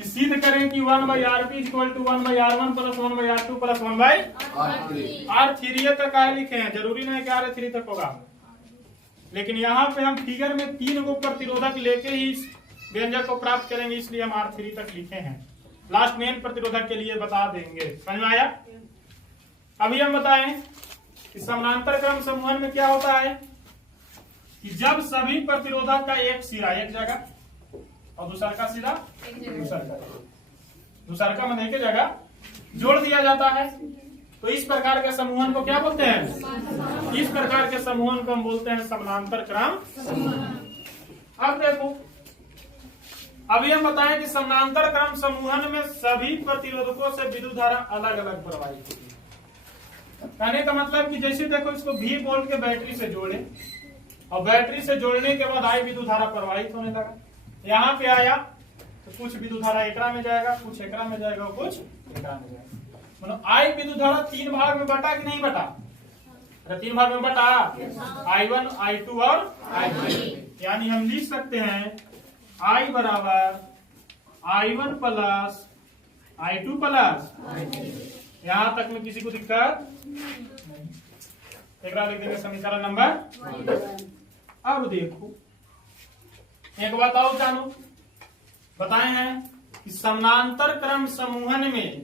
कि सिद्ध करें कि 1/Rp equal to 1/R1 plus 1/R2 plus 1/R3 तक आए लिखे हैं। जरूरी नहीं कि R3 तक होगा, लेकिन यहाँ पे हम फिगर में 3 गो प्रतिरोधक लेके ही व्यंजक को प्राप्त करेंगे, इसलिए हम R3 तक लिखे हैं। लास्ट में n प्रतिरोधक के लिए बता देंगे। समझ में आया? अभी हम बताएं कि समानांतर क्रम समूहन में क्या होता है कि जब सभी प्रतिरोधक का एक सिरा एक जगह और दूसरा का सिरा दूसरा का मतलब एक जगह जोड़ दिया जाता है, तो इस प्रकार के समूहन को क्या बोलते हैं? इस प्रकार के समूहन को हम बोलते हैं समानांतर क्रम। अब देखो, अभी हम बताएं कि समानांतर क्रम समूहन में सभी प्रतिरोधकों से विद्युत धारा अलग अलग प्रवाहित होती है। कहने का मतलब कि जैसे देखो, इसको V वोल्ट के बैटरी से जोड़े और बैटरी से जोड़ने के बाद आई विद्युत धारा प्रवाहित होने लगा। यहाँ पे आया तो कुछ विद्युत धारा एकरा में जाएगा, कुछ एकरा में जाएगा और कुछ एकरा में जाएगा। मतलब आई विद्युत धारा 3 भाग में बटा कि नहीं बटा? 3 भाग में बटा, I1, I2 और I3। यानी हम लिख सकते हैं I बराबर I1 प्लस I2 प्लस। यहाँ तक में किसी को दिक्कत नहीं? एकरा लिख देंगे समीकरण नंबर। अब देखो एक बात और जानो, बताए हैं कि समानांतर क्रम समूहन में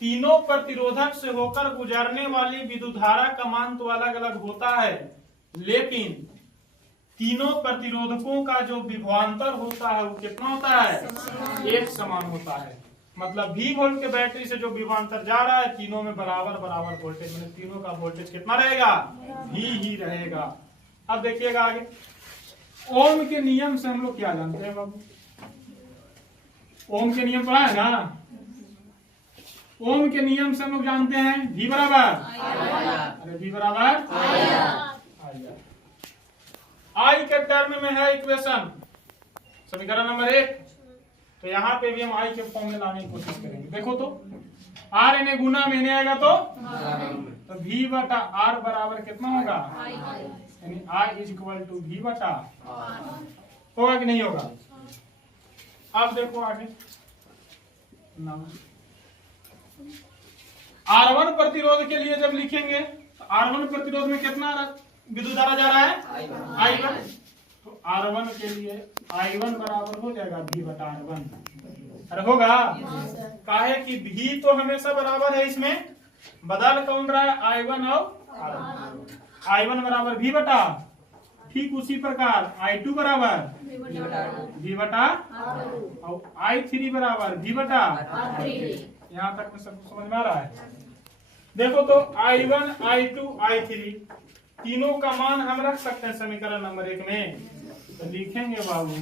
तीनों प्रतिरोधक से होकर गुजरने वाली विद्युत धारा का मान तो अलग अलग होता है, लेकिन तीनों प्रतिरोधकों का जो विभवांतर होता है वो कितना होता है? एक समान होता है। मतलब V वोल्ट के बैटरी से जो विभवांतर जा रहा है, तीनों में बराबर बराबर वोल्टेज, मतलब तीनों का वोल्टेज कितना रहेगा? V ही रहेगा। अब देखिएगा आगे, ओम के नियम से हम लोग क्या जानते हैं बाबू? ओम के नियम पढ़ा है ना? ओम के नियम से हम लोग जानते हैं V बराबर, अरे V बराबर I के टर्म में है इक्वेशन समीकरण नंबर 1, तो यहाँ पे भी हम I के फॉर्म में लाने की कोशिश करेंगे। देखो तो R ने गुना में नहीं आएगा तो V बटा R बराबर कितना होगा? यानी I is equal to V बटा होगा कि नहीं होगा? अब देखो आगे, R1 प्रतिरोध के लिए जब लिखेंगे तो R1 प्रतिरोध में कितना विद्युत धारा जा रहा है? I1। तो R1 के लिए I1 बराबर हो जाएगा V बटा R1। अरे होगा? काहे कि V तो हमेशा बराबर है, इसमें बदल कौन रहा है? I1 और I1 बराबर V बटा, ठीक उसी प्रकार I2 बराबर V बटा और I3 बराबर V बटा। यहाँ तक में सबको समझ में आ रहा है? देखो तो I1, I2, I3 तीनों का मान हम रख सकते हैं समीकरण नंबर 1 में। तो लिखेंगे बाबू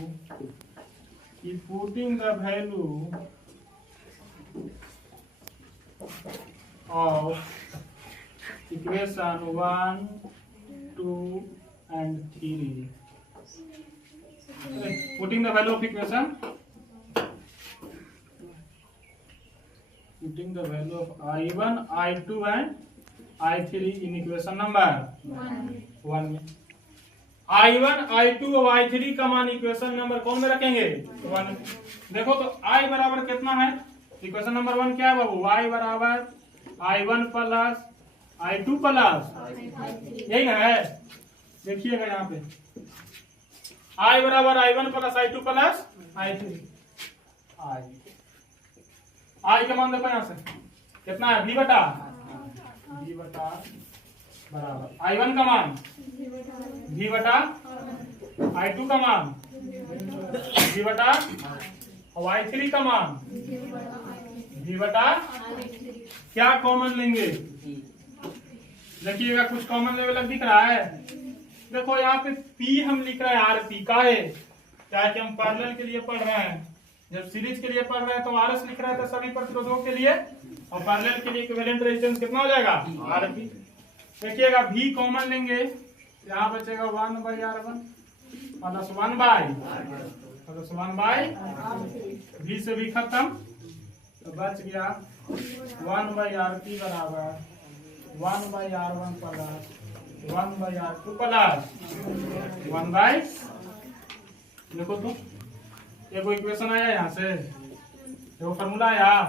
कि putting the value of equation 1, 2 and 3, putting the value of equation, putting the value of I1, I2 and I3 in equation number 1 में I1, I2 और I3 का मान इक्वेशन नंबर कौन में रखेंगे? 1। देखो तो I बराबर कितना है? इक्वेशन नंबर 1 क्या है बाबू? Y बराबर I1 प्लस I2 प्लस, यही ना है? देखिएगा यहाँ पे I बराबर I1 plus I2 plus I3। I का मान देखो यहाँ से कितना है? V बटा बराबर I1 का मान V बटा, I2 का मान V बटा और I3 का मान V बटा। क्या कॉमन लेंगे? देखिएगा कुछ कॉमन लेवल दिख रहा है। देखो यहाँ पे P हम लिख रहे हैं RP का है, क्या कि हम पैरेलल के लिए पढ़ रहे हैं। जब सीरीज के लिए पढ़ रहे हैं तो RS लिख रहे थे सभी प्रतिरोधों के लिए, और पैरेलल के लिए इक्विवेलेंट रेजिस्टेंस कितना हो जाएगा? RP। देखिएगा V कॉमन लेंगे, यहाँ बचेगा 1/R1 प्लस 1/, V से V खत्म तो बच गया 1/RP बराबर 1/R1 प्लस 1/R2 प्लस 1/। देखो तो ये कोई इक्वेशन आया यहाँ से, देखो फॉर्मूला आया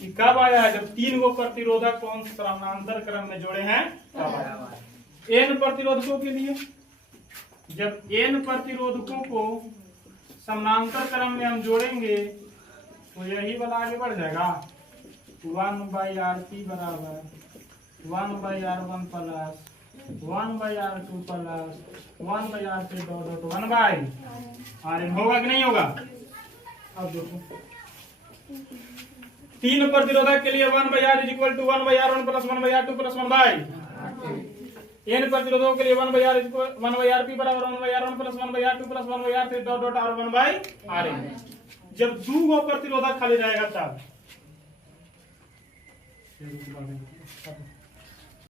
कि कब आया है, जब 3 गो प्रतिरोधक को हम समानांतर क्रम में जोड़े हैं तब आया। n प्रतिरोधकों के लिए जब n प्रतिरोधकों को समानांतर क्रम में हम जोड़ेंगे तो यही वाला आगे बढ़ जाएगा। 1/RP बराबर 1/R1 plus 1/R2 plus 1/R3 dot 1/Rn होगा कि नहीं होगा। अब देखो 3 प्रतिरोधक के लिए 1/R is equal to 1/R1 plus 1/R2 plus 1/n प्रतिरोधकों के लिए 1/RP बराबर 1/R1 plus 1/R2 plus 1/R3 dot R 1/Rn। जब 2 गो प्रतिरोधक खाली रहेगा तब